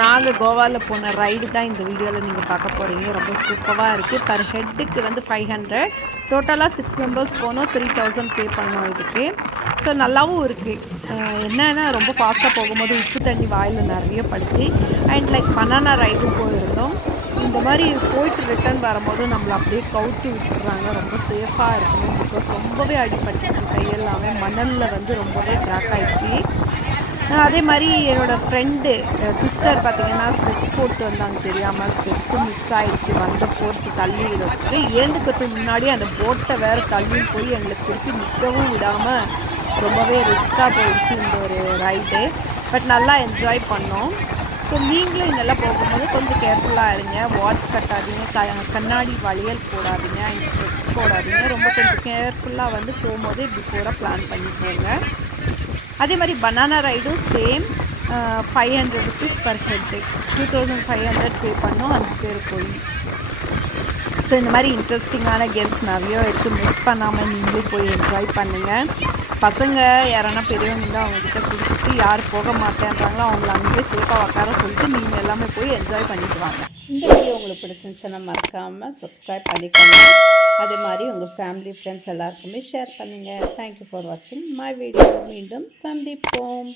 நாங்கள் கோவாவில் போன ரைடு தான் இந்த வீடியோவில் நீங்கள் பார்க்க போகிறீங்க. ரொம்ப சூப்பராக இருக்குது. பர் ஹெட்டுக்கு வந்து 500, டோட்டலாக 6 மெம்பர்ஸ் போனோம். 3000 பே பண்ணோம் இதுக்கு. ஸோ நல்லாவும் இருக்குது. என்னென்னா ரொம்ப ஃபாஸ்ட்டாக போகும்போது உப்பு தண்ணி வாயில் நிறைய படுத்து. அண்ட் லைக் பனானா ரைடும் போயிருந்தோம். இந்த மாதிரி போயிட்டு ரிட்டர்ன் வரும்போது நம்மளை அப்படியே கவுத்து விட்டுறாங்க. ரொம்ப சேஃபாக இருக்கணும். பிகாஸ் ரொம்பவே அடிபட்டுச்சு கையெல்லாமே. மணலில் வந்து ரொம்பவே ட்ராக் ஆகிடுச்சு. அதே மாதிரி என்னோடய ஃப்ரெண்டு சிஸ்டர் பார்த்திங்கன்னா ஸ்பெக்ஸ் போட்டு வந்தாங்க. தெரியாமல் ஸ்பெக்ஸும் மிஸ் ஆகிடுச்சு. வந்த போட்டு தள்ளி விடுறதுக்கு ஏழுக்கிறதுக்கு முன்னாடி அந்த போட்டை வேறு தள்ளி போய் எங்களுக்கு திருப்பி நிற்கவும் விடாமல் ரொம்பவே ரிஸ்க்காக போயிடுச்சு இந்த ஒரு ரைடு. பட் நல்லா என்ஜாய் பண்ணோம். ஸோ நீங்களும் இதெல்லாம் போகும்போது கொஞ்சம் கேர்ஃபுல்லாக இருங்க. வாட்ச் கட்டாதீங்க, கண்ணாடி வளையல் போடாதீங்க, ஸ்பெக்ஸ் போடாதீங்க. ரொம்ப கொஞ்சம் கேர்ஃபுல்லாக வந்து போகும்போது பிஃபோராக பிளான் பண்ணி போங்க. அதே மாதிரி பனானா ரைடும் same 500 rupees per head. 2500 pay பண்ணோம் 5 பேர் போய். ஸோ இந்த மாதிரி இன்ட்ரெஸ்டிங்கான கேம்ஸ் நிறைய இருக்குது. மிஸ் பண்ணாமல் நீங்களும் போய் என்ஜாய் பண்ணுங்கள். பசங்க யாரானா பெரியவங்க இருந்தால் அவங்கக்கிட்ட கொடுத்துட்டு யார் போக மாட்டேன்றாங்களோ அவங்கள அங்கேயே சேஃபாக உட்கார சொல்லிட்டு நீங்கள் எல்லாமே போய் என்ஜாய் பண்ணிட்டு வாங்க. இந்த வீடியோ உங்களுக்கு பிடிச்சிருந்துச்சுன்னா மறக்காமல் சப்ஸ்கிரைப் பண்ணிக்கோங்க. அதே மாதிரி உங்கள் ஃபேமிலி ஃப்ரெண்ட்ஸ் எல்லாருக்குமே ஷேர் பண்ணுங்கள். தேங்க்யூ ஃபார் வாட்சிங் மை வீடியோ. மீண்டும் சந்திப்போம்.